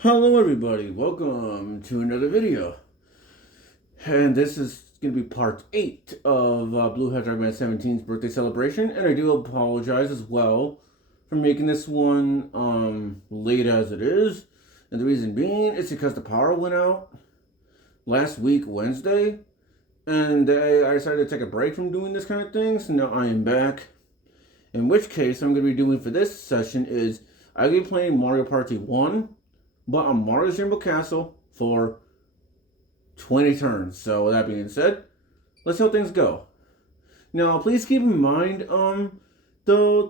Hello everybody, welcome to another video. And this is going to be part 8 of BlueHedgehogMan17's birthday celebration. And I do apologize as well for making this one late as it is. And the reason being is because the power went out last week, Wednesday. And I decided to take a break from doing this kind of thing, so now I am back. In which case, I'm going to be doing for this session is I'm going to be playing Mario Party 1, but on Mario's Rainbow Castle for 20 turns. So with that being said, let's see how things go. Now, please keep in mind, though,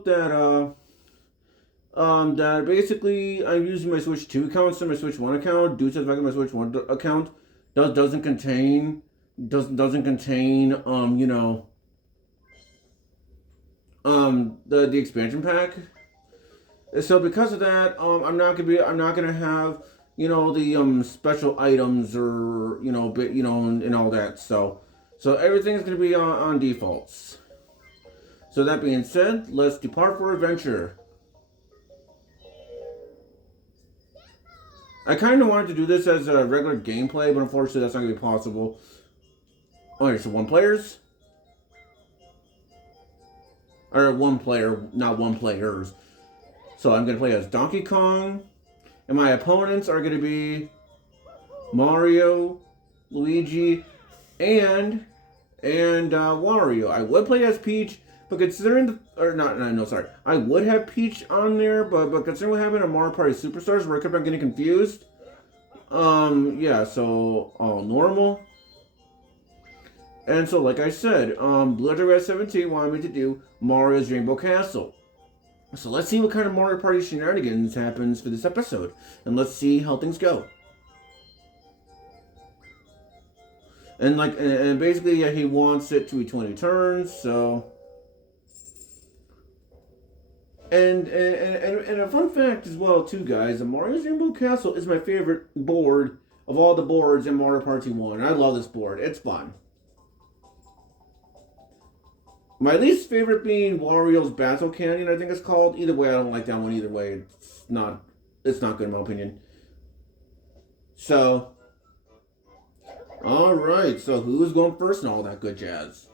that basically I'm using my Switch 2 account, so my Switch 1 account, due to the fact that my Switch 1 account doesn't contain, the expansion pack. So because of that, I'm not gonna have, the special items or and all that. So everything's gonna be on defaults. So that being said, let's depart for adventure. I kind of wanted to do this as a regular gameplay, but unfortunately that's not gonna be possible. Alright, so one players. Or one player, not one players. So I'm going to play as Donkey Kong. And my opponents are going to be Mario, Luigi, and Wario. I would play as Peach, but considering I would have Peach on there, but considering what happened at Mario Party Superstars, where I kept on getting confused. Yeah, so all normal. And so, like I said, BlueHedgehogMan17 wanted me to do Mario's Rainbow Castle. So let's see what kind of Mario Party shenanigans happens for this episode. And let's see how things go. And basically, yeah, he wants it to be 20 turns, so... And a fun fact as well, too, guys, Mario's Rainbow Castle is my favorite board of all the boards in Mario Party 1. I love this board. It's fun. My least favorite being Wario's Battle Canyon, I think it's called. Either way, I don't like that one either way. It's not good in my opinion. So, alright, so who's going first and all that good jazz?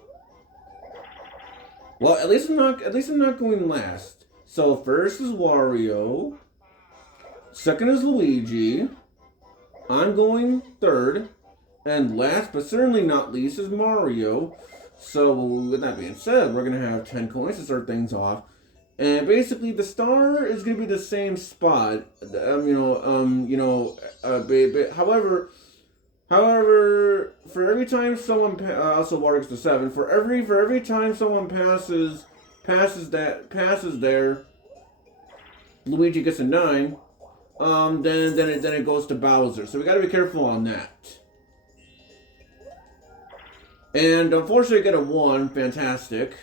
Well, at least I'm not going last. So first is Wario. Second is Luigi. I'm going third. And last but certainly not least is Mario. So, with that being said, we're going to have 10 coins to start things off. And basically, the star is going to be the same spot. However, for every time someone, also Wario gets to 7, for every time someone passes there, Luigi gets a 9, then it goes to Bowser. So we got to be careful on that. And unfortunately, I get a 1. Fantastic.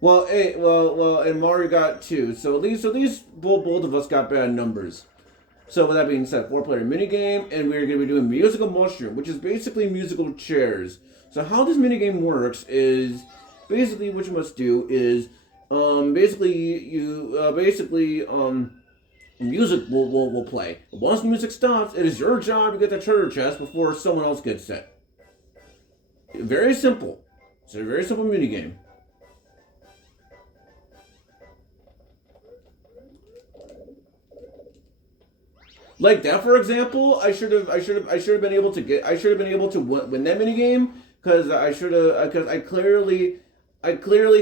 Well, and Mario got 2. So at least both of us got bad numbers. So with that being said, 4-player minigame, and we're going to be doing musical mushroom, which is basically musical chairs. So how this minigame works is basically what you must do is music will play. Once the music stops, it is your job to get the treasure chest before someone else gets it. Very simple. It's a very simple minigame. Like that, for example, I should have been able to win that minigame because I clearly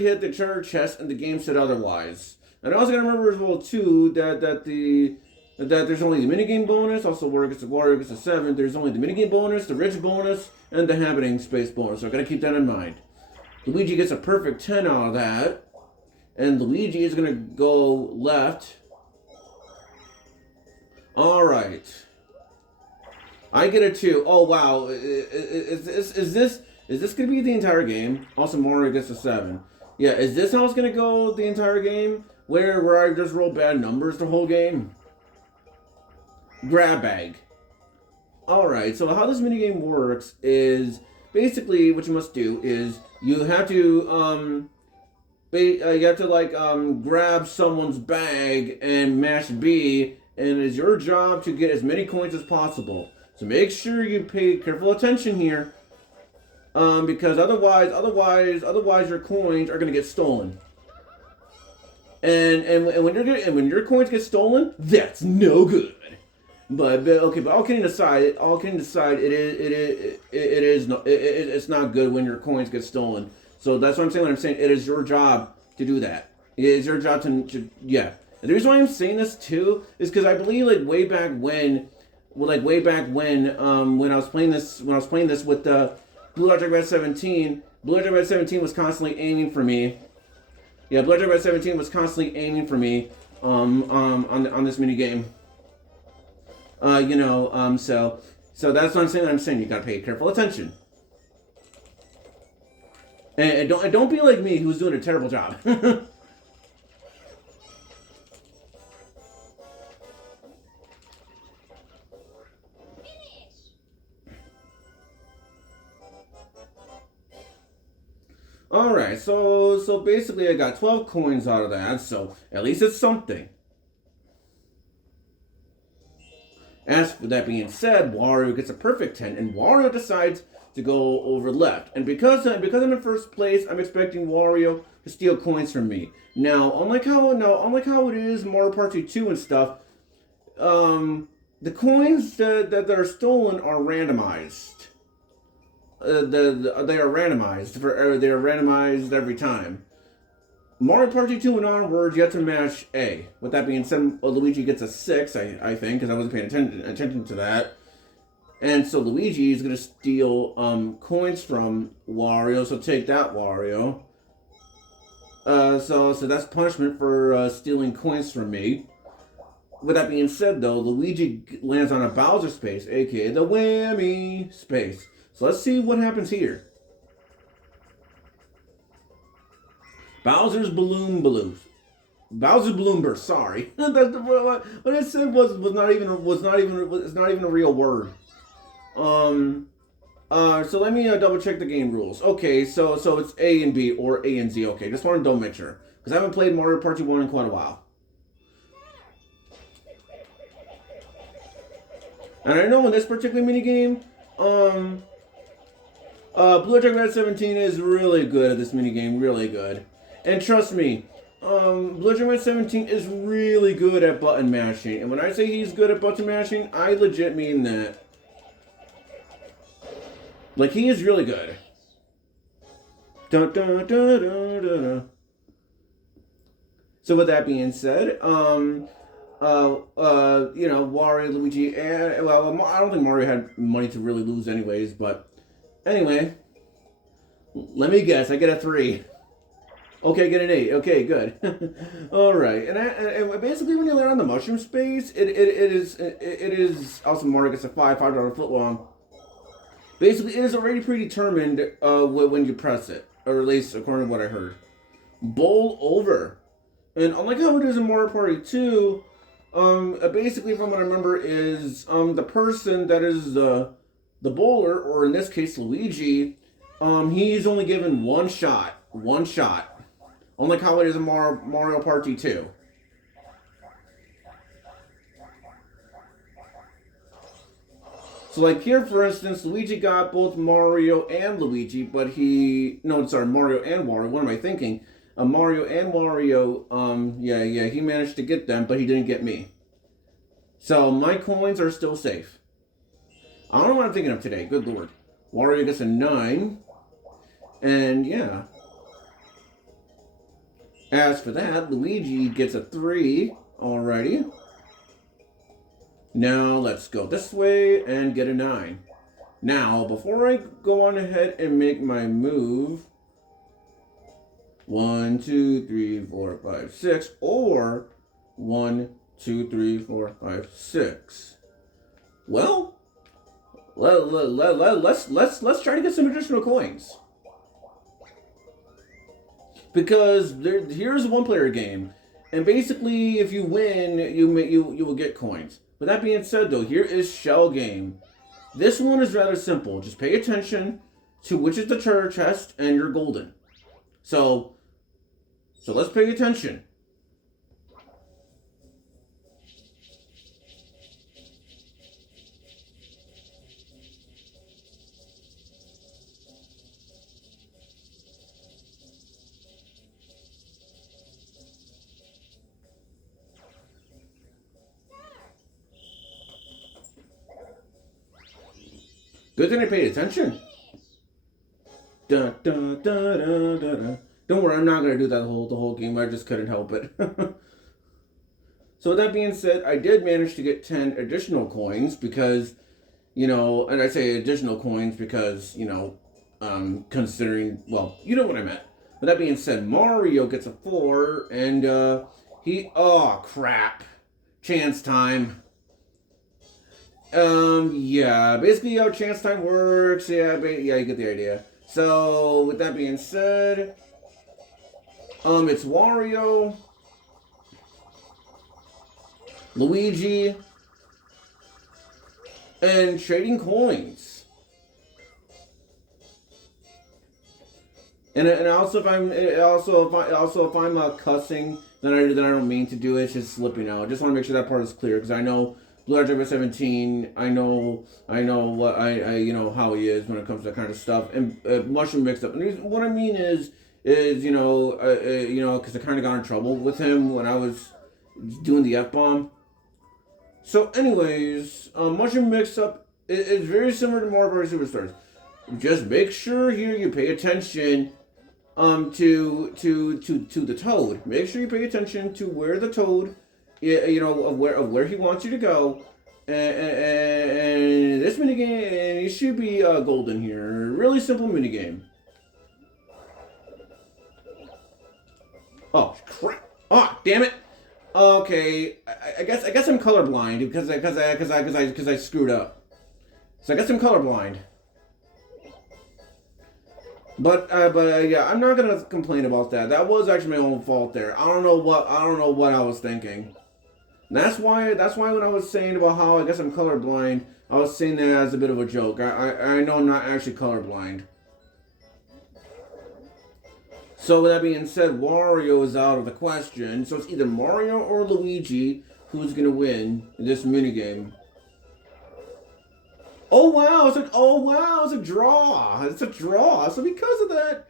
hit the treasure chest and the game said otherwise. And I also gotta remember as well too that there's only the minigame bonus, also Wario gets a 7, there's only the minigame bonus, the rich bonus, and the happening space bonus. So I gotta keep that in mind. Luigi gets a perfect 10 out of that. And Luigi is gonna go left. Alright. I get a 2. Oh wow. Is this gonna be the entire game? Also Mario gets a 7. Yeah, is this how it's gonna go the entire game? Where I just roll bad numbers the whole game? Grab bag. Alright, so how this minigame works is basically what you must do is you have to you have to like grab someone's bag and mash B, and it is your job to get as many coins as possible. So make sure you pay careful attention here, because otherwise your coins are gonna get stolen. And when your coins get stolen, that's no good. But all kidding aside, it's not good when your coins get stolen. So that's what I'm saying. When I'm saying it is your job to do that. It is your job to yeah. And the reason why I'm saying this too is because I believe when I was playing this with BlueHedgehogMan17, BlueHedgehogMan17 was constantly aiming for me. Yeah, BlueHedgehogMan17 was constantly aiming for me on this mini game. So that's what I'm saying. You gotta pay careful attention, and don't be like me, who's doing a terrible job. All right, so basically, I got 12 coins out of that. So at least it's something. As for that being said, Wario gets a perfect 10, and Wario decides to go over left. And because I'm in first place, I'm expecting Wario to steal coins from me. Now, unlike how it is Mario Party 2 and stuff, the coins that are stolen are randomized. They are randomized every time. Mario Party 2 and onwards, you have to mash A. With that being said, Luigi gets a 6, I think, because I wasn't paying attention to that. And so Luigi is going to steal coins from Wario, so take that, Wario. So that's punishment for stealing coins from me. With that being said, though, Luigi lands on a Bowser space, aka the whammy space. So let's see what happens here. Bowser's balloon burst. Sorry, what I said was not even a real word. So let me double check the game rules. Okay, so it's A and B or A and Z. Okay, just want to double make sure because I haven't played Mario Party 1 in quite a while. And I know in this particular minigame, BlueHedgehogMan17 is really good at this minigame, really good. And trust me, BlueHedgehogMan17 is really good at button mashing. And when I say he's good at button mashing, I legit mean that. Like, he is really good. Dun, dun, dun, dun, dun, dun. So with that being said, Wario, Luigi, and, well, I don't think Mario had money to really lose anyways, but anyway, let me guess, I get a 3. Okay, get an 8. Okay, good. All right, and basically when you land on the mushroom space, it is also Mario gets a 5 foot long. Basically, it is already predetermined when you press it, or at least according to what I heard. Bowl over, and unlike how it is in Mario Party 2, basically from what I remember is the person that is the bowler, or in this case Luigi, he's only given one shot. Unlike how it is in Mario Party 2. So like here, for instance, Luigi got both Mario and Luigi, but Mario and Wario. What am I thinking? Mario and Wario, he managed to get them, but he didn't get me. So my coins are still safe. I don't know what I'm thinking of today. Good lord. Wario gets a 9. And yeah. As for that, Luigi gets a 3 already. Now let's go this way and get a 9. Now, before I go on ahead and make my move, 1, 2, 3, 4, 5, 6, or 1, 2, 3, 4, 5, 6. Well, let's try to get some additional coins. Because here's a one-player game, and basically, if you win, you will get coins. With that being said, though, here is Shell Game. This one is rather simple. Just pay attention to which is the treasure chest, and you're golden. So, So let's pay attention. Good thing I paid attention. Dun, dun, dun, dun, dun, dun. Don't worry, I'm not gonna do that the whole game. I just couldn't help it. So with that being said, I did manage to get 10 additional coins because, you know, and I say additional coins because, you know, considering, well, you know what I meant. With that being said, Mario gets a 4, and oh crap, chance time. Yeah, basically how chance time works. Yeah, you get the idea. So with that being said, it's Wario, Luigi, and trading coins. And also if I'm cussing, then I don't mean to do it. It's just slipping out. I just want to make sure that part is clear because I know BlueHedgehogMan17. I know what I you know how he is when it comes to that kind of stuff. And mushroom mixed up. And what I mean is you know because I kind of got in trouble with him when I was doing the F-bomb. So anyways, mushroom mix-up is very similar to Mario Party Superstars. Just make sure here you pay attention to the toad. Make sure you pay attention to where the toad, you know, of where he wants you to go. And this minigame, it should be golden here. Really simple minigame. Oh crap! Oh damn it! Okay, I guess I'm colorblind because I screwed up. So I guess I'm colorblind. But yeah, I'm not gonna complain about that. That was actually my own fault there. I don't know what I was thinking. And that's why when I was saying about how I guess I'm colorblind, I was saying that as a bit of a joke. I know I'm not actually colorblind. So with that being said, Wario is out of the question. So it's either Mario or Luigi who's gonna win this minigame. Oh wow! It's a draw. It's a draw. So because of that,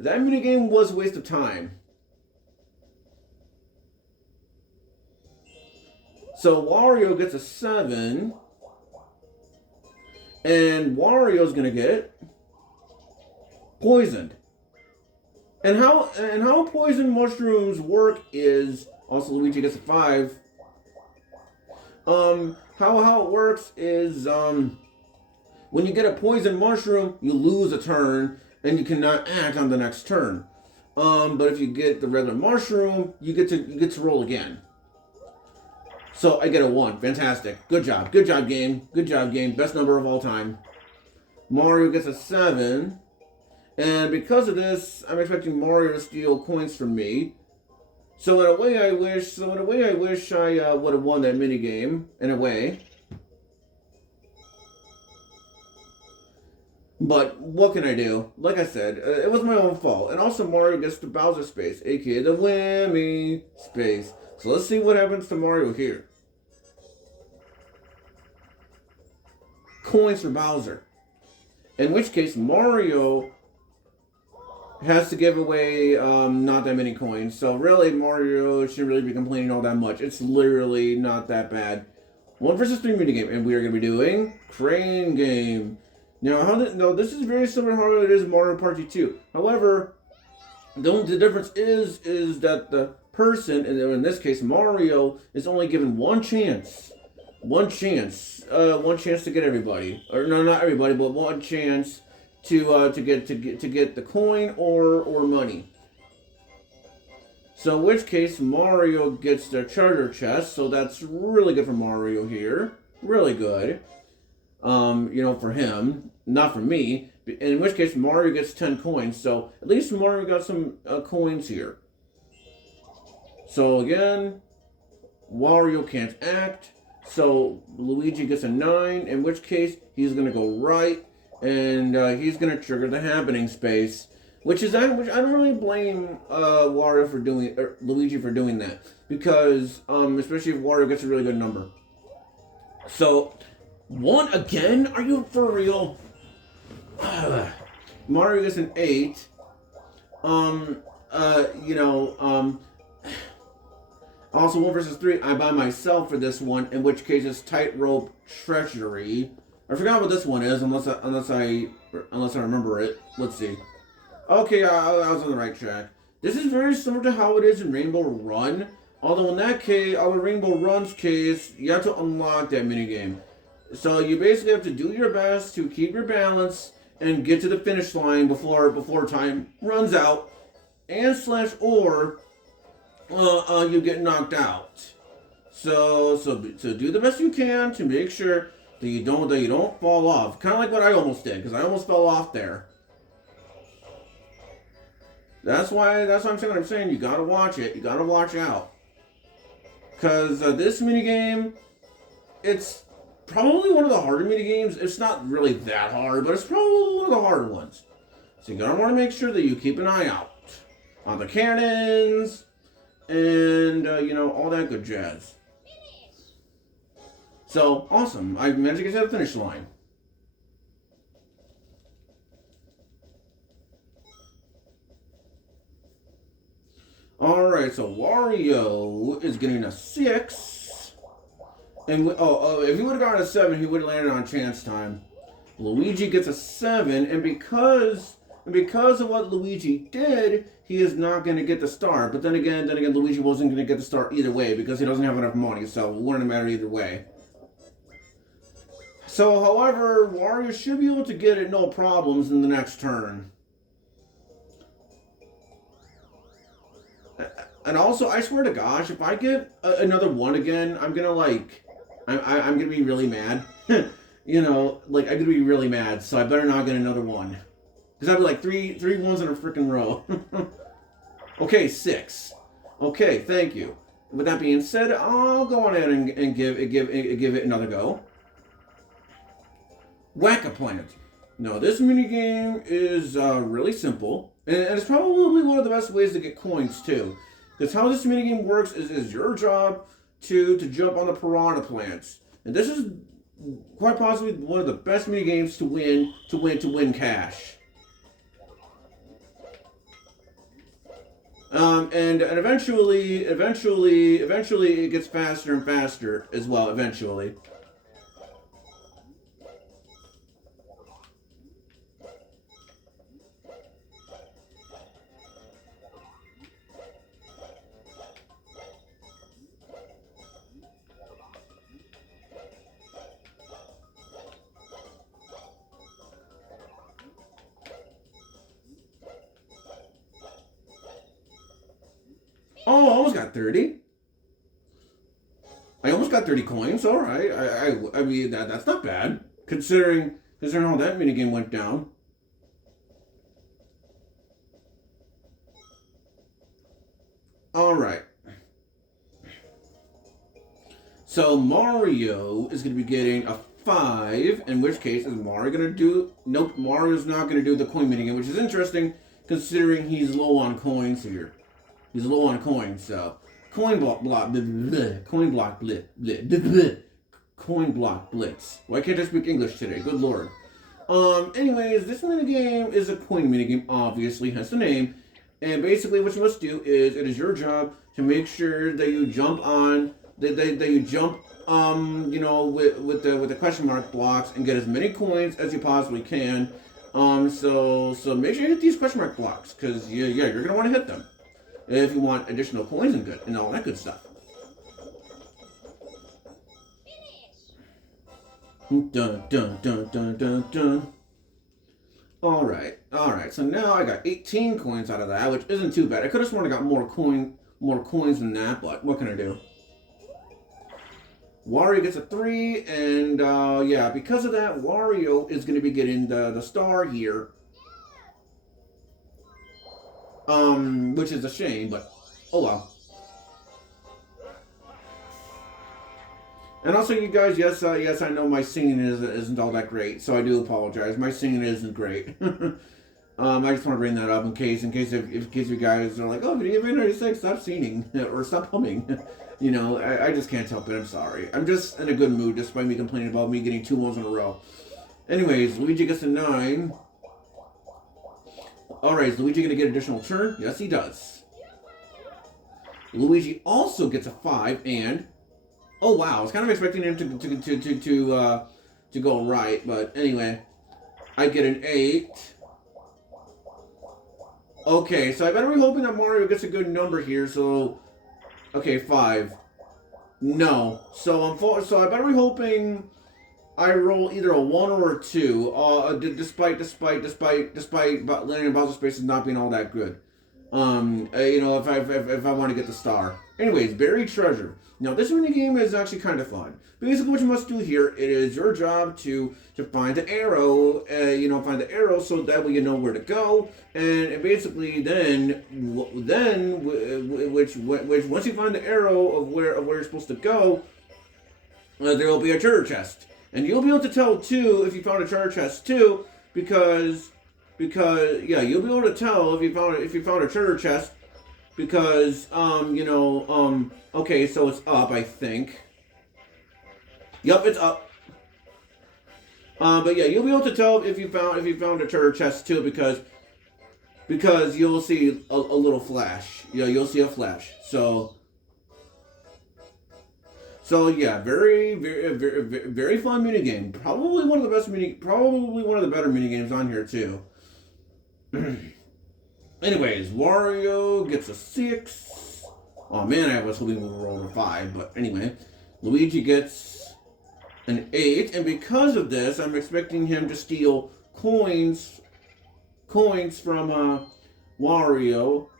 that minigame was a waste of time. So Wario gets a 7, and Wario's gonna get poisoned. And how poison mushrooms work is also Luigi gets a 5. How it works is when you get a poison mushroom, you lose a turn and you cannot act on the next turn. But if you get the regular mushroom, you get to roll again. So I get a 1. Fantastic. Good job. Good job, game. Good job, game. Best number of all time. Mario gets a 7. And because of this, I'm expecting Mario to steal coins from me. So in a way, I wish I would have won that minigame. In a way. But what can I do? Like I said, it was my own fault. And also Mario gets the Bowser space, aka the whammy space. So let's see what happens to Mario here. Coins for Bowser. In which case, Mario has to give away not that many coins. So really, Mario shouldn't really be complaining all that much. It's literally not that bad. 1 versus 3 minigame. And we are going to be doing Crane Game. Now, this is very similar to how it is in Mario Party 2. However, the difference is that the person, and in this case Mario, is only given one chance to get everybody, or no, not everybody, but one chance to get the coin or money. So in which case Mario gets the treasure chest, so that's really good for Mario here, really good. For him, not for me. In which case Mario gets 10 coins, so at least Mario got some coins here. So again, Wario can't act, so Luigi gets a 9, in which case he's going to go right, and he's going to trigger the happening space. Which I don't really blame Wario for doing, or Luigi for doing that, because especially if Wario gets a really good number. So, 1 again? Are you for real? Mario gets an 8. You know, also 1 versus 3. I buy myself for this one, in which case it's Tightrope Treasury. I forgot what this one is, unless I remember it. Let's see. Okay, I was on the right track. This is very similar to how it is in Rainbow Run. Although in that case, our Rainbow Run's case, you have to unlock that minigame. So you basically have to do your best to keep your balance and get to the finish line before time runs out, and or you get knocked out. So do the best you can to make sure that you don't fall off. Kind of like what I almost did, because I almost fell off there. That's why I'm saying what I'm saying. You gotta watch it. You gotta watch out. Because this minigame, it's probably one of the harder minigames. It's not really that hard, but it's probably one of the harder ones. So you're gonna want to make sure that you keep an eye out on the cannons and you know, all that good jazz. So awesome! I managed to get to the finish line. Alright, so Wario is getting a 6. And, if he would have gotten a 7, he would have landed on chance time. Luigi gets a 7, and because of what Luigi did, he is not going to get the star. But then again, Luigi wasn't going to get the star either way, because he doesn't have enough money, so it wouldn't matter either way. So, however, Wario should be able to get it no problems in the next turn. And also, I swear to gosh, if I get another 1 again, I'm gonna I'm gonna be really mad. You know, like, I'm gonna be really mad, so I better not get another 1. Because I'd be like three 1s in a freaking row. Okay, 6. Okay, thank you. With that being said, I'll go on ahead and give it another go. Whack-a-Planet. No, this minigame is really simple. And it's probably one of the best ways to get coins, too. Because how this minigame works is your job to jump on the piranha plants. And this is quite possibly one of the best minigames to win cash. And eventually it gets faster and faster as well, eventually. Oh, I almost got 30. I almost got 30 coins. All right. I mean, that's not bad considering how that minigame went down. All right. So Mario is going to be getting a 5. In which case, is Mario going to do? Nope. Mario's not going to do the coin minigame, which is interesting considering he's low on coins here. He's low on coins, so coin block blitz. Why can't I speak English today? Good lord. Anyways, this minigame is a coin minigame, obviously, hence the name. And basically, what you must do is it is your job to make sure that you jump on that you jump you know, with the question mark blocks and get as many coins as you possibly can. So make sure you hit these question mark blocks because you're gonna want to hit them if you want additional coins and all that good stuff. Dun dun dun dun dun dun. All right. So now I got 18 coins out of that, which isn't too bad. I could have sworn I got more coins than that, but what can I do? Wario gets a 3, and yeah, because of that, Wario is going to be getting the star here. Which is a shame, but oh well. And also, you guys, yes, I know my singing isn't all that great, so I do apologize. My singing isn't great. I just want to bring that up in case you guys are like, oh, video game 96, stop singing or stop humming. You know, I just can't help it. I'm sorry. I'm just in a good mood despite me complaining about me getting 2 ones in a row. Anyways, Luigi gets a 9. Alright, is Luigi going to get an additional turn? Yes, he does. Luigi also gets a 5 and... Oh, wow. I was kind of expecting him to go right, but anyway. I get an 8. Okay, so I better be hoping that Mario gets a good number here, so... Okay, 5. No. So I better be hoping I roll either a 1 or a 2, despite landing in Bowser spaces not being all that good. You know, if I want to get the star. Anyways, buried treasure. Now, this mini game is actually kind of fun. Basically, what you must do here, it is your job to find the arrow, find the arrow so that way you know where to go. And basically, then once you find the arrow of where you're supposed to go, there will be a treasure chest. And you'll be able to tell, too, if you found a treasure chest, too, because yeah, you'll be able to tell if you found a treasure chest, because, okay, so it's up, I think. Yup, it's up. But yeah, you'll be able to tell if you found a treasure chest, too, because you'll see a little flash. Yeah, you'll see a flash. So yeah, very, very, very, very fun minigame. Probably one of the better minigames on here too. Anyways, Wario gets a 6. Oh man, I was hoping we would roll a 5, but anyway, Luigi gets an 8, and because of this, I'm expecting him to steal coins from Wario.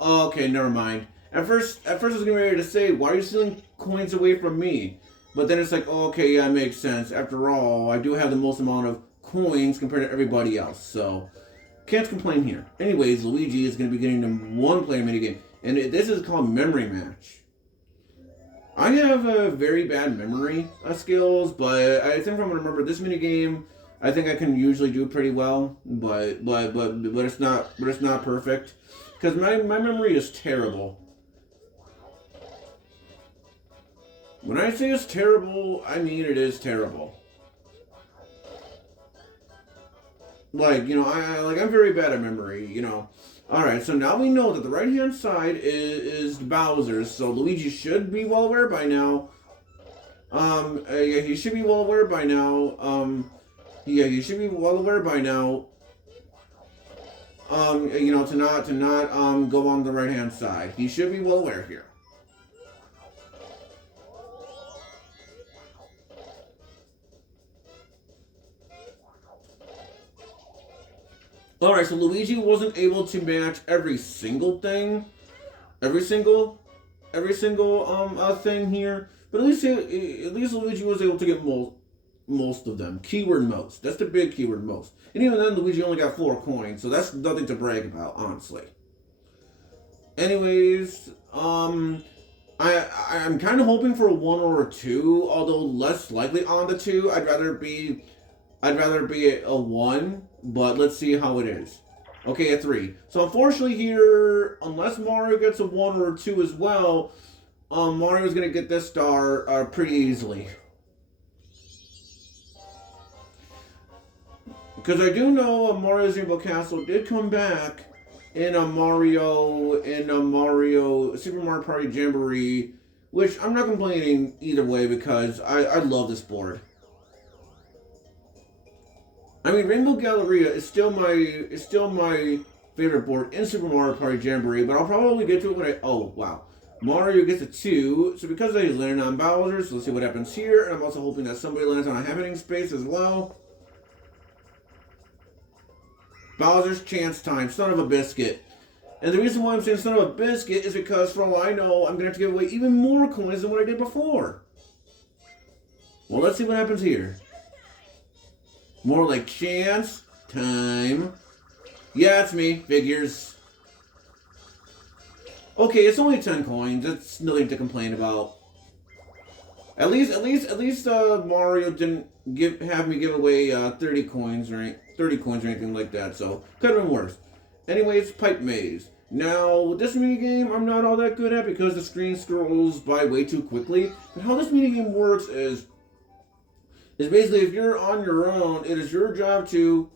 Okay, never mind. At first I was getting ready to say, why are you stealing coins away from me? But then it's like, oh, okay, yeah, it makes sense. After all, I do have the most amount of coins compared to everybody else, so can't complain here. Anyways, Luigi is going to be getting a 1-player minigame, and this is called Memory Match. I have a very bad memory skills, but I think if I'm going to remember this minigame, I think I can usually do pretty well, but it's not perfect, because my memory is terrible. When I say it's terrible, I mean it is terrible. Like, I'm very bad at memory, Alright, so now we know that the right-hand side is Bowser's, so Luigi should be well aware by now. Yeah, he should be well aware by now. Yeah, he should be well aware by now. To not go on the right-hand side. He should be well aware here. Alright, so Luigi wasn't able to match every single thing. Every single thing here. But at least Luigi was able to get most of them. Keyword most. That's the big keyword most. And even then, Luigi only got 4 coins, so that's nothing to brag about, honestly. Anyways, I'm kind of hoping for a 1 or a 2, although less likely on the 2. I'd rather be a 1, but let's see how it is. Okay, a 3. So unfortunately here, unless Mario gets a 1 or a 2 as well, Mario's gonna get this star pretty easily. Because I do know Mario's Rainbow Castle did come back in a Super Mario Party Jamboree, which I'm not complaining either way because I love this board. I mean, Rainbow Galleria is still my favorite board in Super Mario Party Jamboree, but I'll probably get to it when oh wow, Mario gets a 2, so because I landed on Bowser, so let's see what happens here. And I'm also hoping that somebody lands on a happening space as well. Bowser's chance time, son of a biscuit. And the reason why I'm saying son of a biscuit is because, for all I know, I'm going to have to give away even more coins than what I did before. Well, let's see what happens here. More like chance time. Yeah, it's me. Figures. Okay, it's only 10 coins. It's nothing to complain about. At least Mario didn't have me give away 30 coins or 30 coins or anything like that. So could have been worse. Anyways, pipe maze. Now this mini game I'm not all that good at because the screen scrolls by way too quickly. But how this mini game works is basically if you're on your own, it is your job to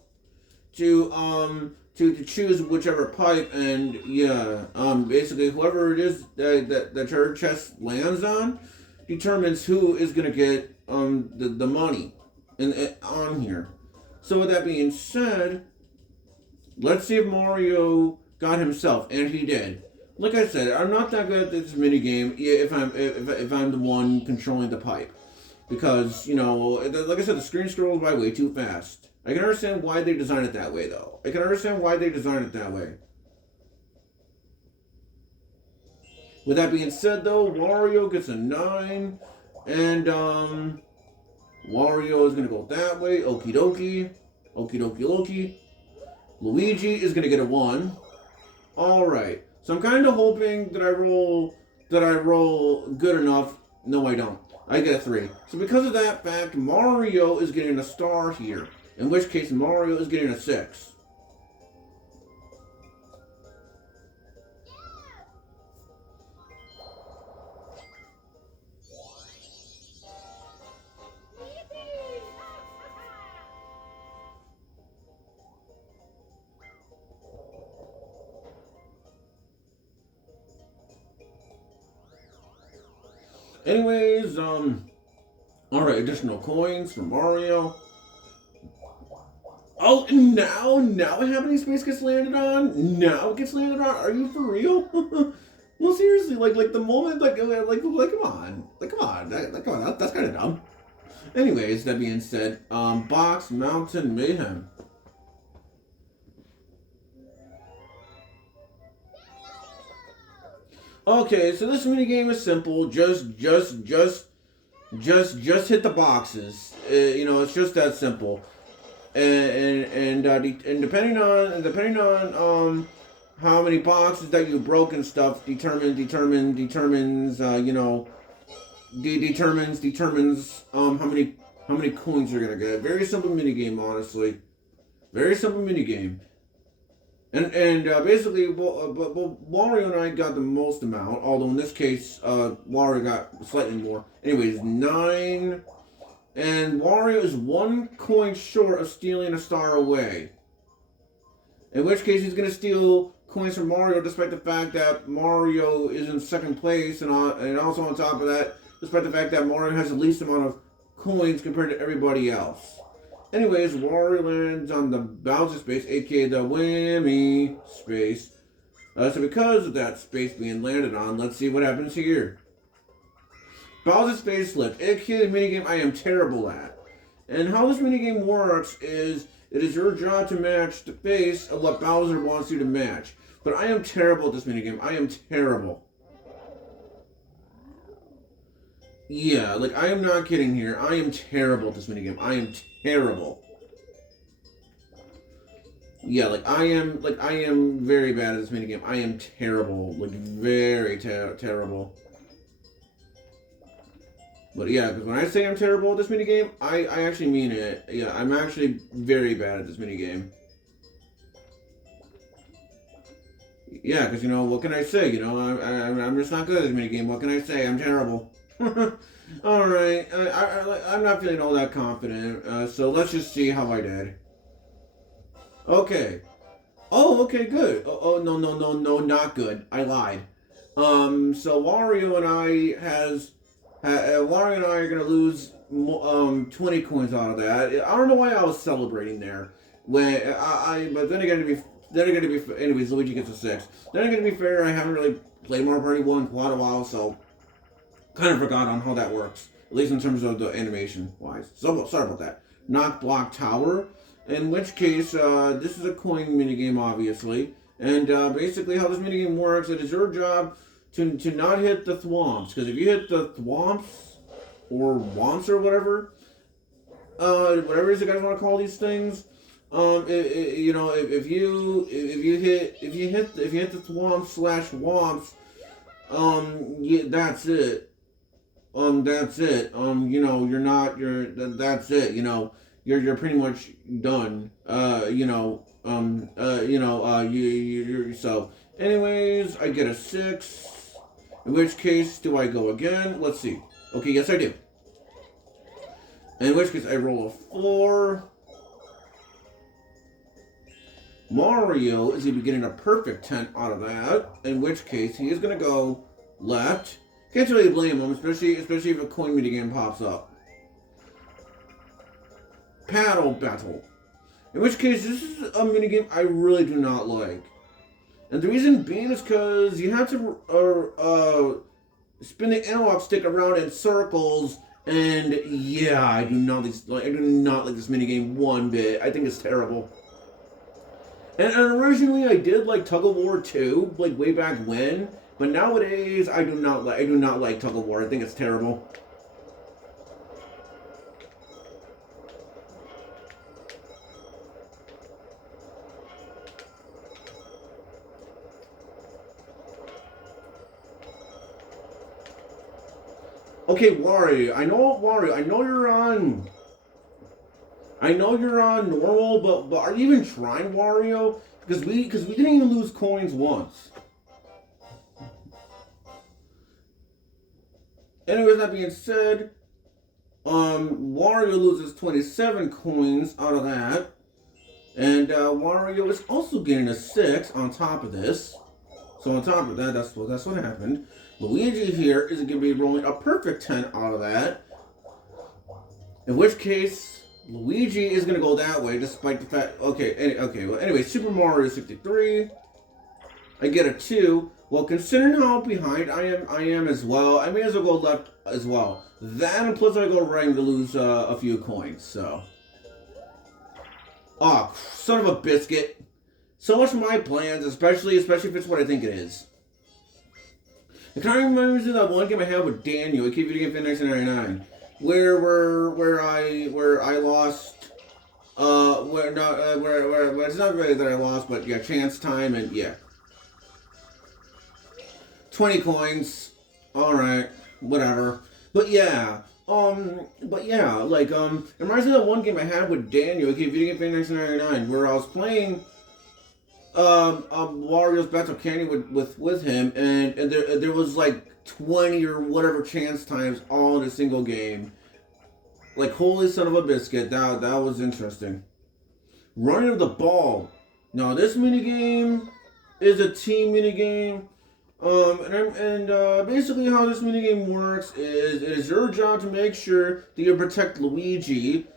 choose whichever pipe, and yeah, basically whoever it is that your chest lands on determines who is gonna get the money on here. So with that being said, let's see if Mario got himself, and he did. Like I said, I'm not that good at this mini game if I'm the one controlling the pipe, because like I said, the screen scrolls by way too fast. I can understand why they designed it that way, though. I can understand why they designed it that way. With that being said, though, Wario gets a 9, and Wario is gonna go that way. Okie dokie, okie dokie dokie. Luigi is gonna get a 1. All right. So I'm kind of hoping that I roll good enough. No, I don't. I get a 3. So because of that fact, Mario is getting a star here. In which case, Mario is getting a 6. Anyways, alright, additional coins for Mario. Oh, now how many space gets landed on? Now it gets landed on? Are you for real? Well, seriously, like the moment, come on, that's kind of dumb. Anyways, that being said, box mountain mayhem. Okay, so this mini game is simple. Just hit the boxes. It's just that simple. And depending on how many boxes that you broke and stuff determines how many coins you're gonna get. Very simple mini game, honestly. Very simple mini game. And basically, Wario and I got the most amount. Although in this case, Wario got slightly more. Anyways, 9. And Wario is 1 coin short of stealing a star away. In which case, he's going to steal coins from Mario, despite the fact that Mario is in second place, and also on top of that, despite the fact that Mario has the least amount of coins compared to everybody else. Anyways, Wario lands on the Bowser space, aka the Whammy space. So because of that space being landed on, let's see what happens here. Bowser's space slipped. aka the minigame I am terrible at. And how this minigame works is, it is your job to match the face of what Bowser wants you to match. But I am terrible at this minigame. I am terrible. Yeah, like, I am not kidding here. I am terrible at this minigame. I am terrible. Yeah, I am very bad at this minigame. I am terrible. Like, very terrible. But yeah, because when I say I'm terrible at this minigame, I actually mean it. Yeah, I'm actually very bad at this minigame. Yeah, because, what can I say? I'm just not good at this minigame. What can I say? I'm terrible. Alright, I'm not feeling all that confident, so let's just see how I did. Okay. Oh, okay, good. Oh, no, not good. I lied. So Wario and I are gonna lose 20 coins out of that. I don't know why I was celebrating there. But then again, anyways, Luigi gets a 6. Then again, to be fair, I haven't really played Mario Party 1 in quite a while, so kind of forgot on how that works. At least in terms of the animation wise. So sorry about that. Knock Block Tower. In which case, this is a coin minigame, obviously. And basically how this minigame works, it is your job to not hit the thwomps. Because if you hit the thwomps, or womps or whatever it is you guys want to call these things, if you hit the thwomps /womps, that's it. that's it. That's it. You're pretty much done. So, anyways, I get a 6. In which case, do I go again? Let's see. Okay, yes, I do. In which case, I roll a 4. Mario is going to be getting a perfect 10 out of that. In which case, he is going to go left. Can't really blame him, especially if a coin minigame pops up. Paddle battle. In which case, this is a minigame I really do not like. And the reason being is because you have to spin the analog stick around in circles. And yeah, I do not like this minigame one bit. I think it's terrible. And originally I did like Tug of War 2, like way back when. But nowadays I do not like Tug of War. I think it's terrible. Okay, Wario, I know you're on. I know you're on normal, but are you even trying, Wario? Because we didn't even lose coins once. Anyways, that being said, Wario loses 27 coins out of that, and Wario is also getting a 6 on top of this. So on top of that, that's what happened. Luigi here is going to be rolling a perfect 10 out of that. In which case, Luigi is going to go that way, despite the fact... Okay, well, anyway, Super Mario 63. I get a 2. Well, considering how behind I am as well, I may as well go left as well. That, and plus I go right and lose a few coins, so... Oh, son of a biscuit. So much for my plans, especially if it's what I think it is. It kind of reminds me of that one game I had with Daniel, a Video Game Fan 1999, where I lost, where it's not really that I lost, but yeah, chance time and yeah, 20 coins, all right, whatever, but yeah, like it reminds me of that one game I had with Daniel, a Video Game Fan 1999, where I was playing Wario's Battle Candy with him, and there was like 20 or whatever chance times all in a single game. Like, holy son of a biscuit, that was interesting. Running of the ball. Now this minigame is a team minigame. Basically how this minigame works is it is your job to make sure that you protect Luigi.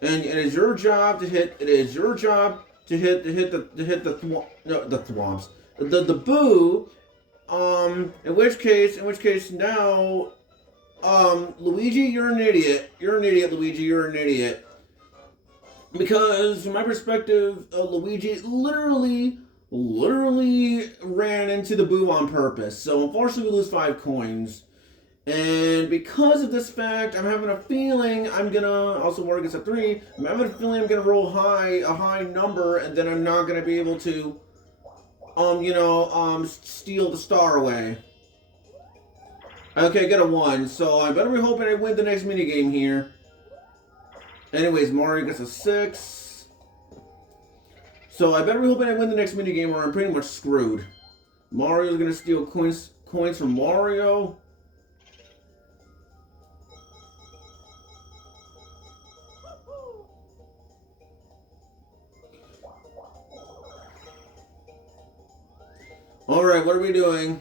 And it is your job to hit. It is your job to hit the thwomps. The boo. In which case now, Luigi, you're an idiot. You're an idiot, Luigi. You're an idiot. Because from my perspective, Luigi literally ran into the boo on purpose. So unfortunately, we lose 5 coins. And because of this fact, I'm having a feeling I'm gonna also war against a 3. I'm having a feeling I'm gonna roll a high number, and then I'm not gonna be able to, steal the star away. Okay, I got a 1, so I better be hoping I win the next minigame here. Anyways, Mario gets a 6. So I better be hoping I win the next minigame, or I'm pretty much screwed. Mario's gonna steal coins from Mario. Alright, what are we doing?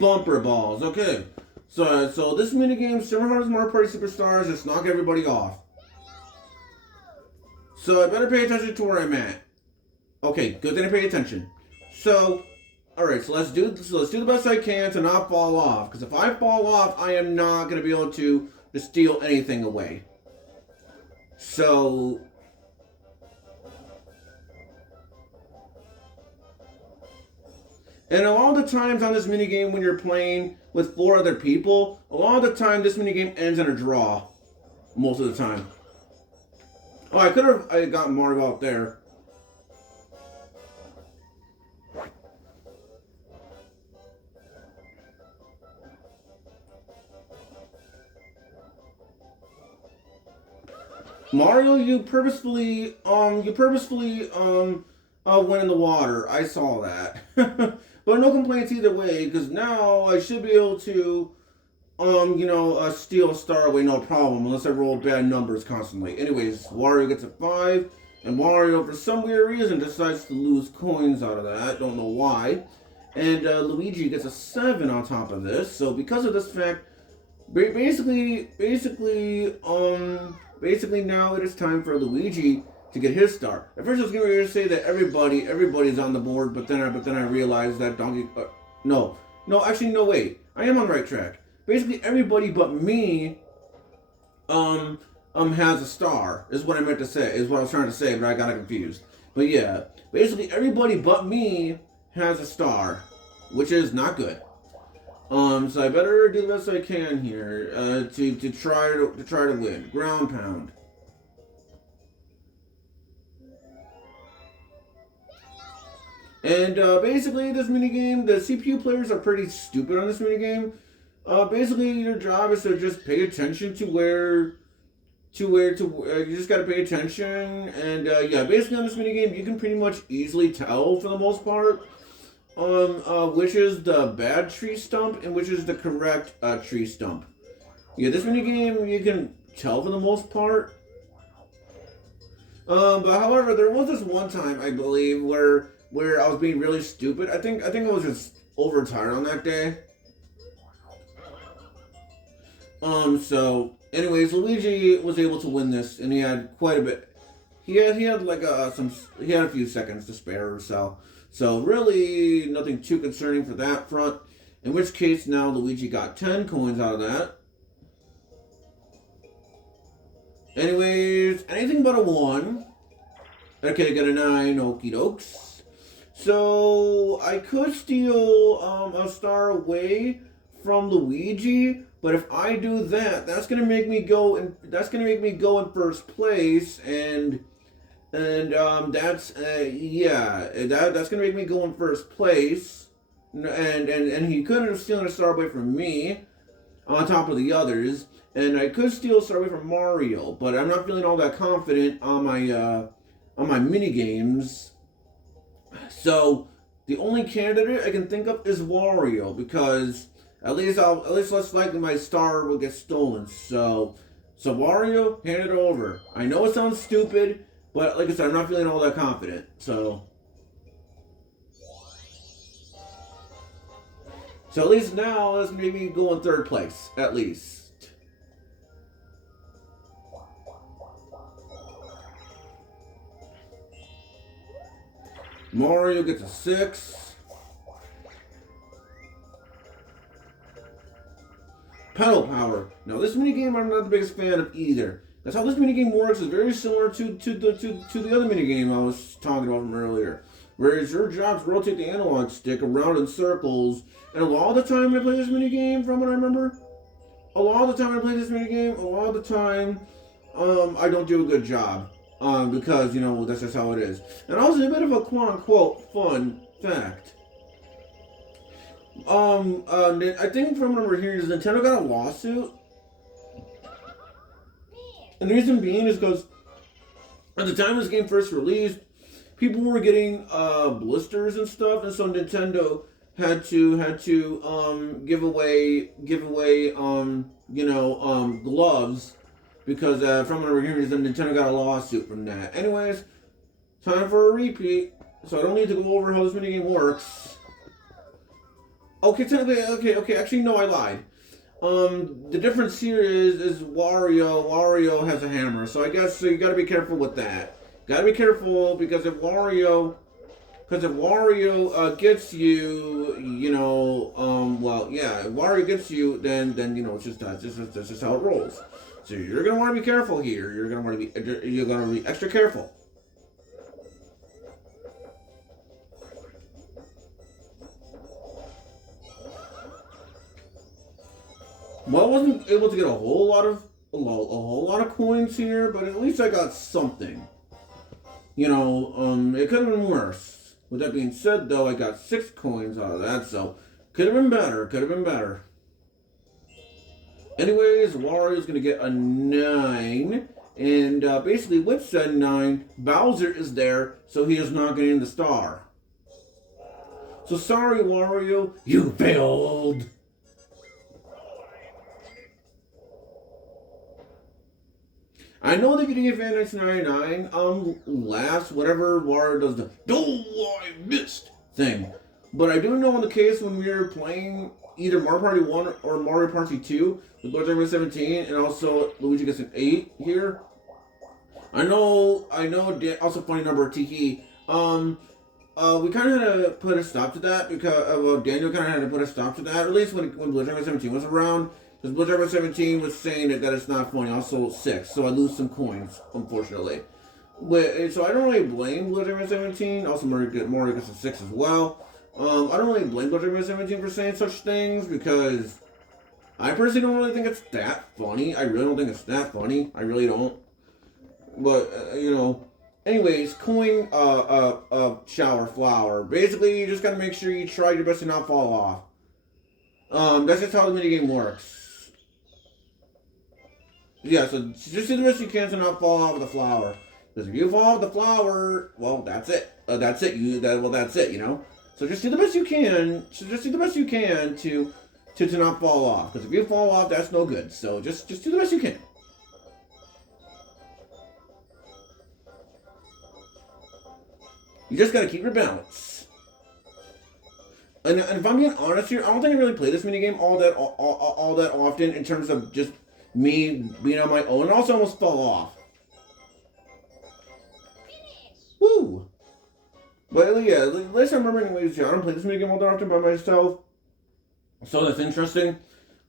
Bumper balls. Okay. So this minigame, similar hard as Mario Party Superstars, just knock everybody off. So I better pay attention to where I'm at. Okay, good thing I pay attention. So, alright, so let's do the best I can to not fall off. Because if I fall off, I am not going to be able to steal anything away. So... And a lot of the times on this minigame when you're playing with 4 other people, a lot of the time this minigame ends in a draw. Most of the time. Oh, I could have gotten Mario out there. Mario, you purposefully went in the water. I saw that. But no complaints either way, because now I should be able to, steal a star away, no problem, unless I roll bad numbers constantly. Anyways, Wario gets a 5, and Wario, for some weird reason, decides to lose coins out of that. Don't know why. And Luigi gets a 7 on top of this. So because of this fact, basically now it is time for Luigi to get his star. At first I was going to say that everybody's on the board, but then I realized that Donkey, actually no, wait, I am on the right track. Basically everybody but me, has a star. Is what I meant to say. Is what I was trying to say, but I got confused. But yeah, basically everybody but me has a star, which is not good. So I better do the best I can here to try to win. Ground pound. And basically, this minigame, the CPU players are pretty stupid on this minigame. Basically, your job is to just pay attention to where you just gotta pay attention. And yeah, basically on this minigame, you can pretty much easily tell for the most part which is the bad tree stump and which is the correct tree stump. Yeah, this minigame you can tell for the most part. But however, there was this one time I believe where I was being really stupid. I think I was just overtired on that day. So anyways, Luigi was able to win this, and he had quite a bit. He had like he had a few seconds to spare or so. So really nothing too concerning for that front. In which case now Luigi got 10 coins out of that. Anyways, anything but a 1. Okay, got a 9, okie dokes. So I could steal a star away from Luigi, but if I do that, that's gonna make me go in first place, and that's that's gonna make me go in first place, and he couldn't have stolen a star away from me, on top of the others, and I could steal a star away from Mario, but I'm not feeling all that confident on my mini games. So the only candidate I can think of is Wario, because at least less likely my star will get stolen. So Wario, hand it over. I know it sounds stupid, but like I said, I'm not feeling all that confident. So at least now, let's maybe go in third place, at least. Mario gets a 6. Pedal power. Now this minigame I'm not the biggest fan of either. That's how this minigame works. It's very similar to the other minigame I was talking about from earlier. Whereas your job is rotate the analog stick around in circles. And a lot of the time I play this minigame, from what I remember, I don't do a good job. Because, that's just how it is. And also a bit of a quote-unquote fun fact. I think from what we're hearing is Nintendo got a lawsuit. And the reason being is because at the time this game first released, people were getting blisters and stuff, and so Nintendo had to give away gloves. Because from what we're hearing is that Nintendo got a lawsuit from that. Anyways, time for a repeat. So I don't need to go over how this minigame works. Okay, technically, okay. Actually, no, I lied. The difference here is Wario has a hammer. So I guess you got to be careful with that. Got to be careful because if Wario gets you, if Wario gets you, then it's just how it rolls. So you're gonna want to be careful here. You're gonna be extra careful. Well, I wasn't able to get a whole lot of coins here, but at least I got something. It could have been worse. With that being said, though, I got 6 coins out of that, so could have been better. Anyways, Wario's going to get a 9. And basically with said 9, Bowser is there, so he is not getting the star. So sorry, Wario, you failed. I know the video game fan 1999 laughs whatever Wario does the "Oh, I missed" thing. But I do know in the case when we were playing either Mario Party 1 or Mario Party 2 with BlueHedgehogMan 17 and also Luigi gets an 8 here. I know, also funny number, Tiki. We kind of had to put a stop to that because Daniel kind of had to put a stop to that, at least when BlueHedgehogMan 17 was around. Because BlueHedgehogMan 17 was saying that it's not funny. Also 6, so I lose some coins, unfortunately. But so I don't really blame BlueHedgehogMan 17. Also Mario gets a 6 as well. I don't really blame BlueHedgehogMan 17 for saying such things because I personally don't really think it's that funny. I really don't think it's that funny. I really don't. But anyways, coin shower flower. Basically, you just gotta make sure you try your best to not fall off. That's just how the minigame works. Yeah, so just do the best you can to not fall off with the flower. Because if you fall off the flower, well, that's it. That's it. That's it. So just do the best you can. To not fall off. Because if you fall off, that's no good. So just do the best you can. You just gotta keep your balance. And if I'm being honest here, I don't think I really play this minigame all that often in terms of just me being on my own. I also almost fell off. Woo! But yeah, at least I'm remembering ways to. I don't play this minigame all that often by myself. So that's interesting.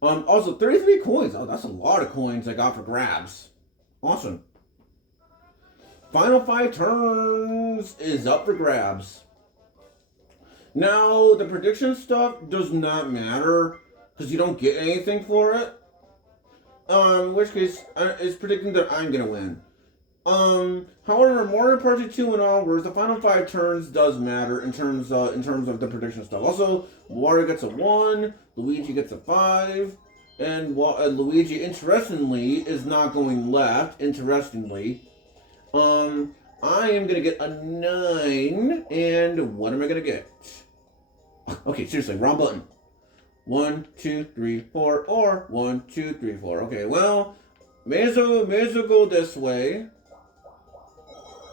Also, 33 coins. Oh, that's a lot of coins I got for grabs. Awesome. Final 5 turns is up for grabs. Now, the prediction stuff does not matter because you don't get anything for it. In which case, it's predicting that I'm gonna win. However, Mario Party 2 and onwards, the final 5 turns does matter in terms of the prediction stuff. Also, Wario gets a 1, Luigi gets a 5, and Luigi, interestingly, is not going left. Interestingly. I am gonna get a 9, and what am I gonna get? Okay, seriously, wrong button. 1, 2, 3, 4, or 1, 2, 3, 4. Okay, well, may as well go this way.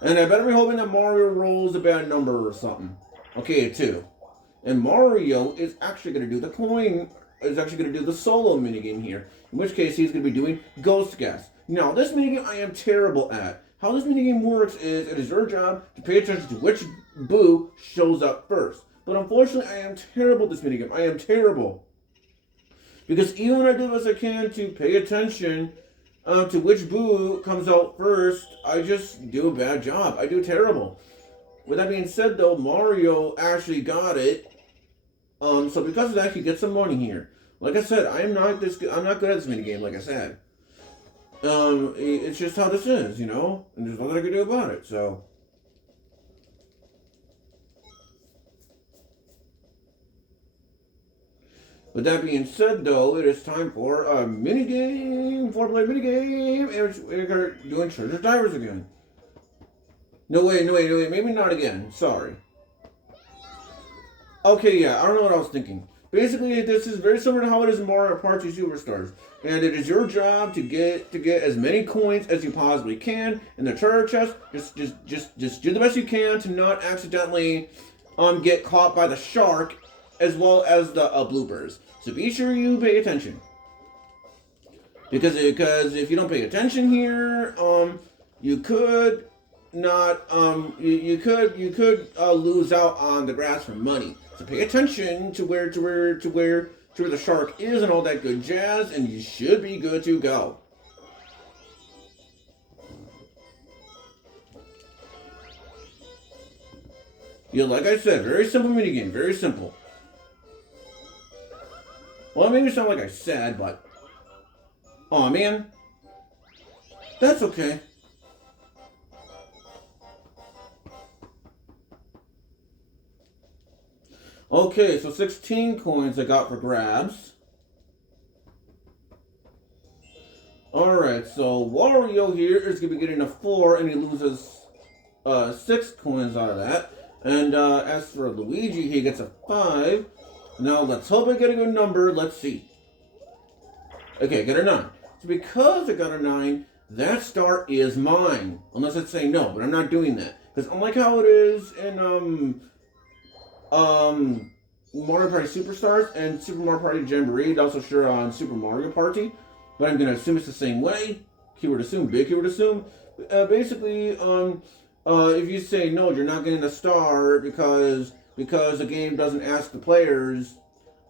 And I better be hoping that Mario rolls a bad number or something. Okay, a 2. And Mario is actually gonna do the solo minigame here. In which case, he's gonna be doing Ghost Guess. Now, this minigame I am terrible at. How this minigame works is it is your job to pay attention to which boo shows up first. But unfortunately, I am terrible at this minigame. I am terrible. Because even when I do the best I can to pay attention to which boo comes out first, I just do a bad job. I do terrible. With that being said, though, Mario actually got it. So because of that, he gets some money here. Like I said, I'm not good at this minigame, like I said. It's just how this is, and there's nothing I can do about it, so. With that being said, though, it is time for a minigame, 4-player minigame, and we're doing Treasure Divers again. No, wait, maybe not again, sorry. Okay, yeah, I don't know what I was thinking. Basically, this is very similar to how it is in Mario Party Superstars. And it is your job to get as many coins as you possibly can in the treasure chest. Just do the best you can to not accidentally get caught by the shark as well as the bloopers. So be sure you pay attention. Because if you don't pay attention here, you could not you could lose out on the grass for money. So pay attention to where the shark is and all that good jazz, and you should be good to go. Yeah, like I said, very simple minigame, very simple. Well, it made me sound like I said, but aw, man, that's okay. Okay, so 16 coins I got for grabs. Alright, so Wario here is going to be getting a 4, and he loses 6 coins out of that. And as for Luigi, he gets a 5. Now, let's hope I get a good number. Let's see. Okay, I get a 9. So because I got a 9, that star is mine. Unless it's saying no, but I'm not doing that. Because unlike how it is in Mario Party Superstars and Super Mario Party Jamboree, also sure on Super Mario Party, but I'm going to assume it's the same way. Keyword assume, big keyword assume. Basically, if you say no, you're not getting a star because the game doesn't ask the players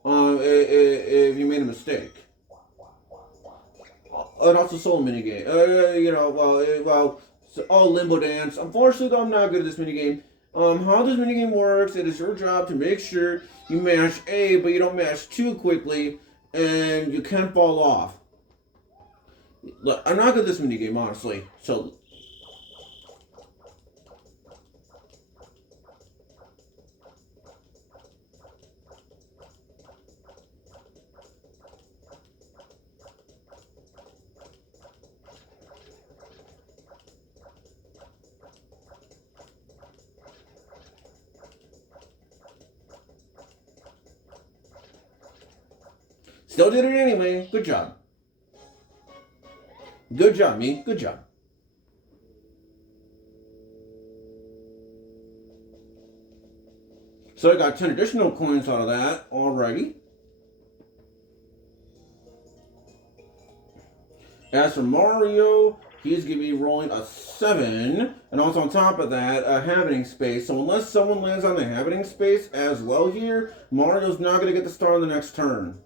if you made a mistake. And also solo minigame. Limbo dance. Unfortunately, though, I'm not good at this minigame. How this minigame works, it is your job to make sure you mash A, but you don't mash too quickly, and you can't fall off. Look, I'm not good at this minigame, honestly. So, still did it anyway. Good job. Good job, me. Good job. So I got 10 additional coins out of that. Alrighty. As for Mario, he's going to be rolling a 7. And also on top of that, a happening space. So unless someone lands on the happening space as well here, Mario's not going to get the star on the next turn.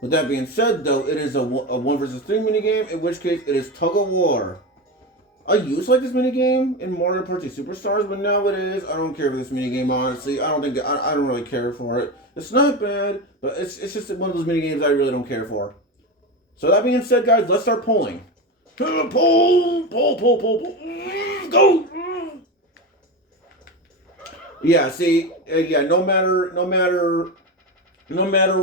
With that being said, though, it is a 1 versus 3 minigame, in which case it is tug of war. I used to like this minigame in Mario Party Superstars, but nowadays I don't care for this minigame, honestly. I don't really care for it. It's not bad, but it's just one of those minigames I really don't care for. So that being said, guys, let's start pulling. Pull. Go! Yeah, see, no matter,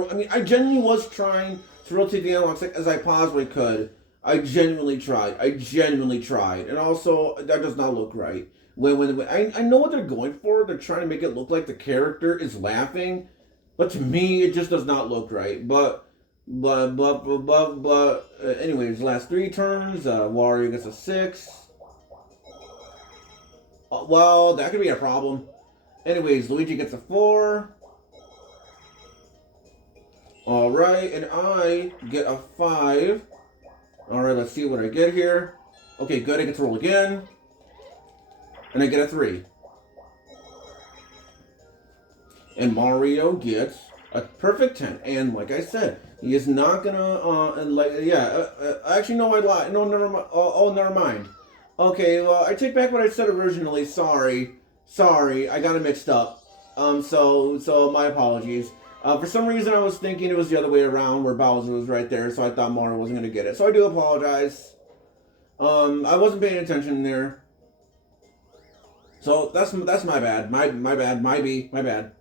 I mean, I genuinely was trying to rotate the analog stick as I possibly could. I genuinely tried. And also, that does not look right. I know what they're going for. They're trying to make it look like the character is laughing. But to me, it just does not look right. Anyways, last 3 turns, Wario gets a 6. Well, that could be a problem. Anyways, Luigi gets a 4. Alright, and I get a 5. Alright, let's see what I get here. Okay, good, I get to roll again. And I get a 3. And Mario gets a perfect 10. And like I said, he is not gonna, actually, no, I lied. No, never mind. Never mind. Okay, well, I take back what I said originally. Sorry, I got it mixed up. So my apologies. For some reason, I was thinking it was the other way around, where Bowser was right there, so I thought Mario wasn't going to get it. So I do apologize. I wasn't paying attention there. So that's my bad. My bad. My bad.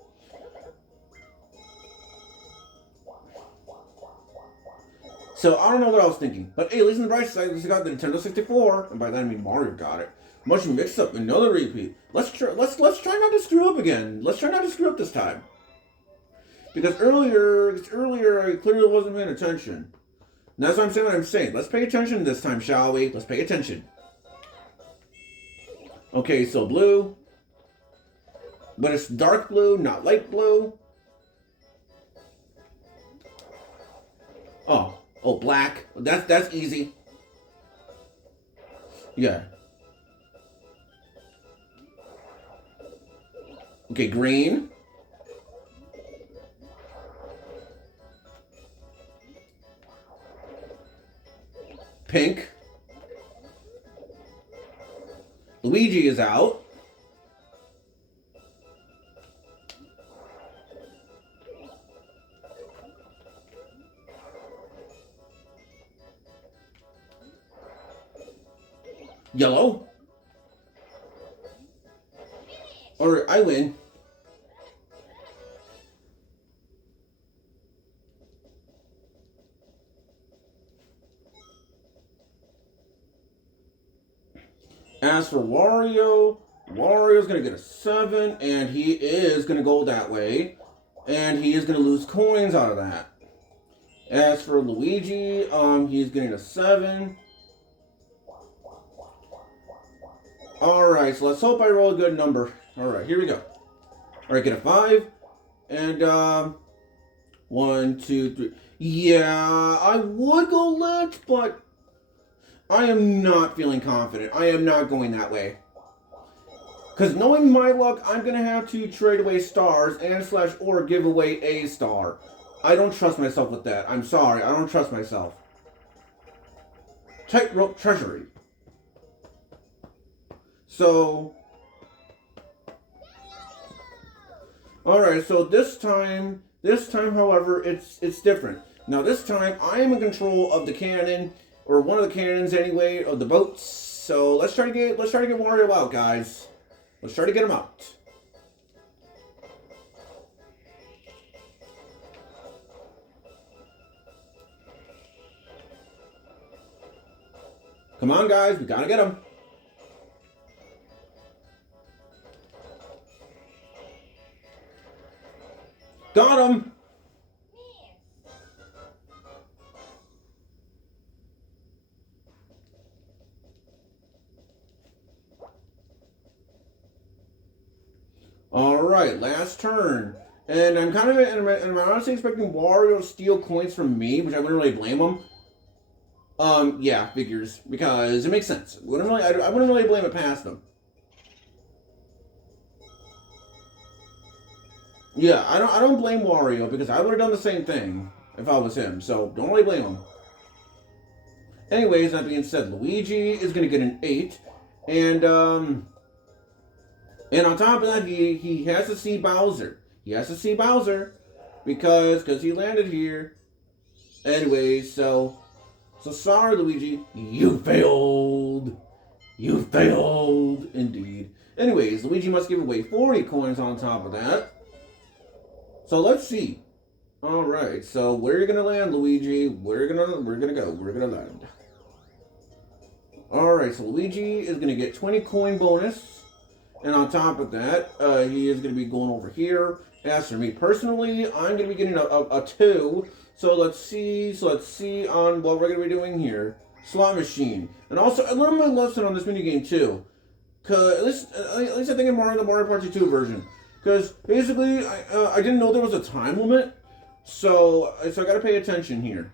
So I don't know what I was thinking, but hey, at least on the bright side, we got the Nintendo 64, and by that I mean Mario got it. Much mixed up, another repeat. Let's try not to screw up again. Let's try not to screw up this time. Because earlier I clearly wasn't paying attention. And that's what I'm saying. Let's pay attention this time, shall we? Let's pay attention. Okay, so blue. But it's dark blue, not light blue. Oh, black. That's easy. Yeah. Okay, green. Pink. Luigi is out. Yellow. Or I win. As for Wario, Wario's going to get a 7, and he is going to go that way. And he is going to lose coins out of that. As for Luigi, he's getting a 7. Alright, so let's hope I roll a good number. Alright, here we go. Alright, get a 5. And, 1, 2, 3. Yeah, I would go left, but I am not feeling confident. I am not going that way. Because knowing my luck, I'm going to have to trade away stars and / or give away a star. I don't trust myself with that. I'm sorry, I don't trust myself. Tightrope treasury. So, alright, so this time, however, it's different. Now this time, I am in control of the cannon, or one of the cannons anyway, of the boats. So let's try to get Wario out, guys. Let's try to get him out. Come on, guys, we gotta get him. Got him! Alright, last turn. And I'm kind of, and I'm honestly expecting Wario to steal coins from me, which I wouldn't really blame him. Yeah, figures. Because it makes sense. I wouldn't really blame it past him. Yeah, I don't blame Wario because I would have done the same thing if I was him. So don't really blame him. Anyways, that being said, Luigi is gonna get an 8, and on top of that, he has to see Bowser. He has to see Bowser because he landed here. Anyways, so sorry, Luigi, you failed. You failed indeed. Anyways, Luigi must give away 40 coins on top of that. So let's see. All right. So where are you gonna land, Luigi? We're gonna land. All right. So Luigi is gonna get 20 coin bonus, and on top of that, he is gonna be going over here. As for me personally, I'm gonna be getting a 2. So let's see. On what we're gonna be doing here. Slot machine, and also I learned my lesson on this minigame too. Cause at least I think in the Mario Party 2 version. Because basically, I didn't know there was a time limit, so I gotta pay attention here.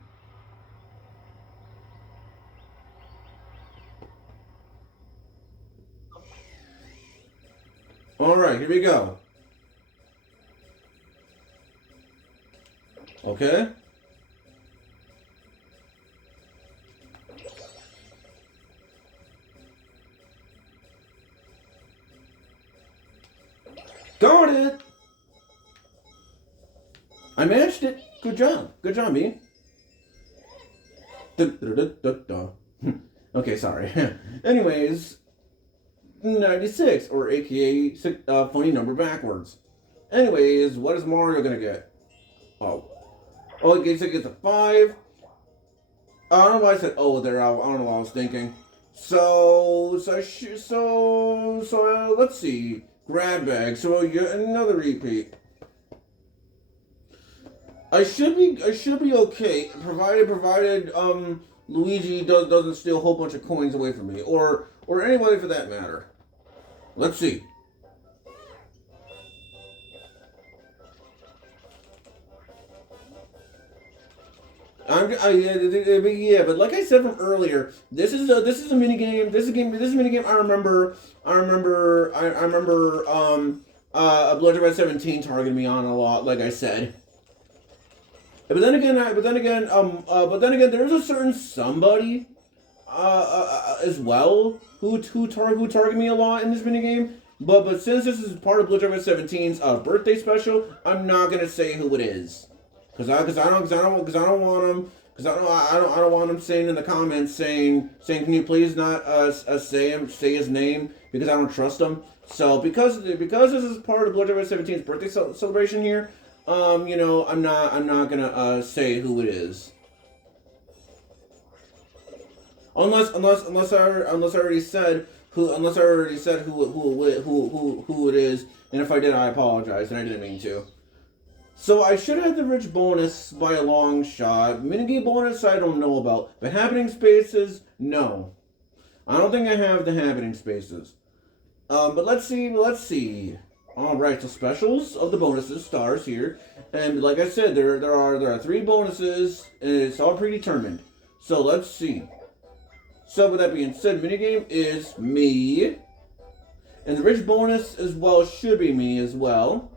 All right, here we go. Okay. Got it! I managed it. Good job. Good job, me. Okay, sorry. Anyways, 96, or aka funny number backwards. Anyways, what is Mario gonna get? Oh, he gets a 5. I don't know why I said oh there. I don't know what I was thinking. So let's see. Grab bag. So another repeat. I should be okay, provided Luigi doesn't steal a whole bunch of coins away from me, or anybody for that matter. Let's see. Yeah, but like I said from earlier, this is a mini game. This is a mini game. I remember. BlueHedgehogMan17 targeted me on a lot. Like I said. But then again, there's a certain somebody, as well who targeted me a lot in this mini game. But since this is part of BlueHedgehogMan17's birthday special, I'm not gonna say who it is. Cause I don't want him saying in the comments saying can you please not say his name because I don't trust him. So because this is part of BlueHedgehogMan17's birthday celebration here, I'm not gonna say who it is. Unless I already said unless I already said who it is, and if I did, I apologize, and I didn't mean to. So I should have the rich bonus by a long shot. Minigame bonus I don't know about, but happening spaces, no. I don't think I have the happening spaces. But let's see. All right, so specials of the bonuses, stars here, and like I said, there are 3 bonuses, and it's all predetermined. So let's see. So with that being said, minigame is me, and the rich bonus as well should be me as well.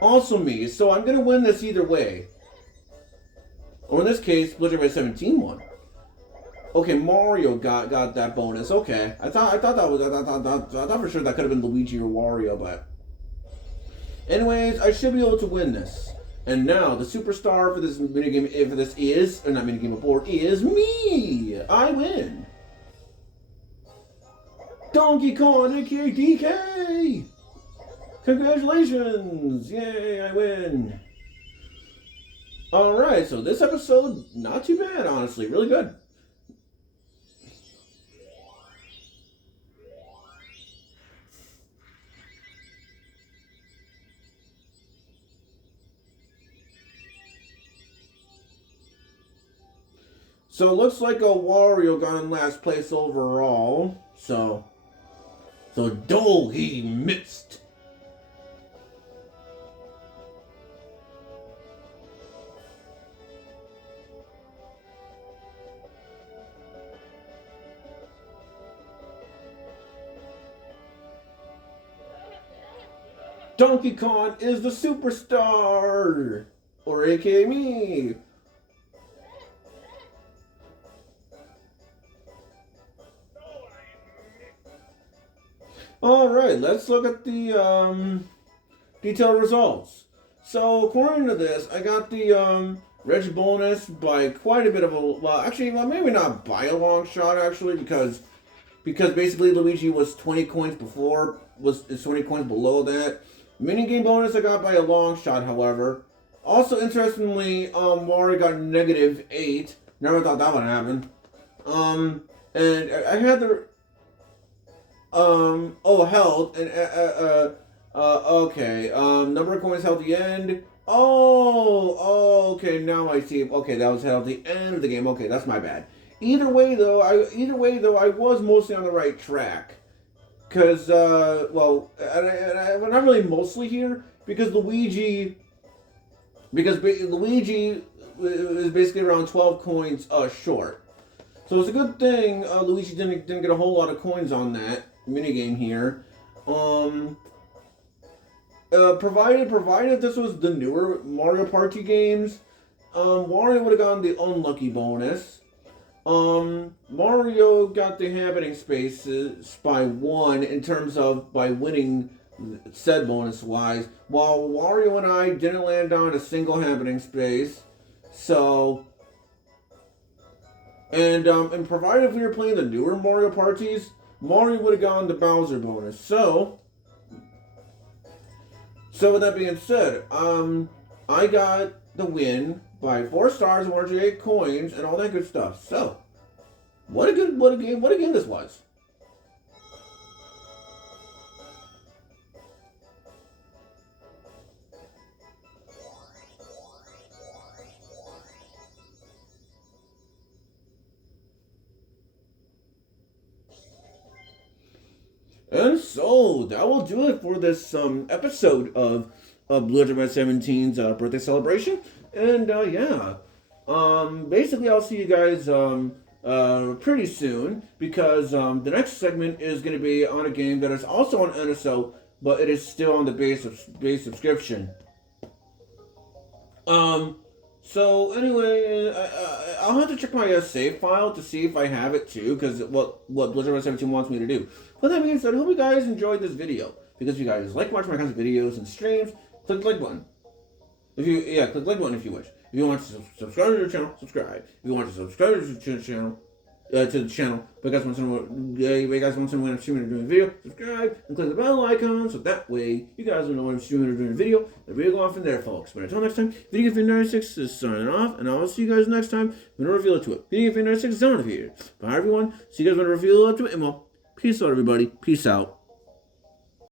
Also me, so I'm gonna win this either way. Or in this case, BlueHedgehogMan17 won. Okay, Mario got that bonus. Okay, I thought for sure that could have been Luigi or Wario, but anyways, I should be able to win this. And now the superstar for this minigame, if this is or not minigame board, is me. I win. Donkey Kong, aka DK. Congratulations! Yay, I win. All right, so this episode not too bad, honestly, really good. So it looks like a Wario got in last place overall. So he missed. Donkey Kong is the superstar, or aka me. Alright, let's look at the detailed results. So according to this, I got the reg bonus by quite a bit of a, well actually, well, maybe not by a long shot actually, because basically Luigi was 20 coins before, was 20 coins below that. Minigame bonus I got by a long shot, however. Also, interestingly, Wario got -8. Never thought that would happen. And I had the held, and okay, number of coins held at the end. Okay, now I see. Okay, that was held at the end of the game. Okay, that's my bad. Either way though, I was mostly on the right track. Cause well, and I'm not really mostly here because Luigi is basically around 12 coins short. So it's a good thing Luigi didn't get a whole lot of coins on that minigame here. Provided this was the newer Mario Party games, Wario would have gotten the unlucky bonus. Mario got the happening spaces by 1 in terms of by winning said bonus wise, while Wario and I didn't land on a single happening space. So, and provided we were playing the newer Mario parties, Mario would have gotten the Bowser bonus. So with that being said, I got the win by 4 stars, 108 coins, and all that good stuff. So, what a game this was. And so, that will do it for this episode of BlueHedgehogMan17's birthday celebration. And yeah, basically I'll see you guys pretty soon, because the next segment is going to be on a game that is also on NSO, but it is still on the base subscription. So anyway, I'll have to check my save file to see if I have it too, because what BlueHedgehogMan17 wants me to do. But that means that I hope you guys enjoyed this video. Because if you guys like watching my kinds of videos and streams, click the like button. Click like button if you wish. If you want to subscribe to the channel, subscribe. If you want to subscribe to the channel, to the channel. But you guys want to know when I'm streaming or doing a video, subscribe and click the bell icon so that way you guys will know when I'm streaming or doing a video. The video go off from there, folks. But until next time, Video Game 96 is signing off, and I'll see you guys next time when I reveal it to it. Video Game 96 is out of here. Bye, everyone. See you guys when I reveal it to it, and well, peace out, everybody. Peace out.